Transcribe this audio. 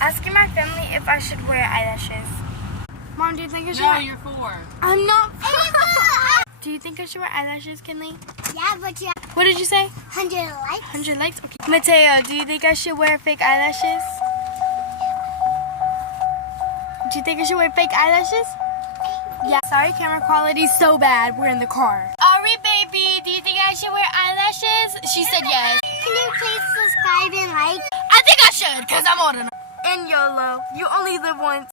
Asking my family if I should wear eyelashes. Mom, do you think I should No, wear... you're 4. I'm not... Do you think I should wear eyelashes, Kinley? Yeah, but you What did you say? 100 likes. 100 likes? Okay. Mateo, do you think I should wear fake eyelashes? Do you think I should wear fake eyelashes? Yeah. Sorry, camera quality's so bad. We're in the car. Ari, baby, do you think I should wear eyelashes? She said yes. Can you please subscribe and like? I think I should, because I'm old enough. And YOLO. You only live once.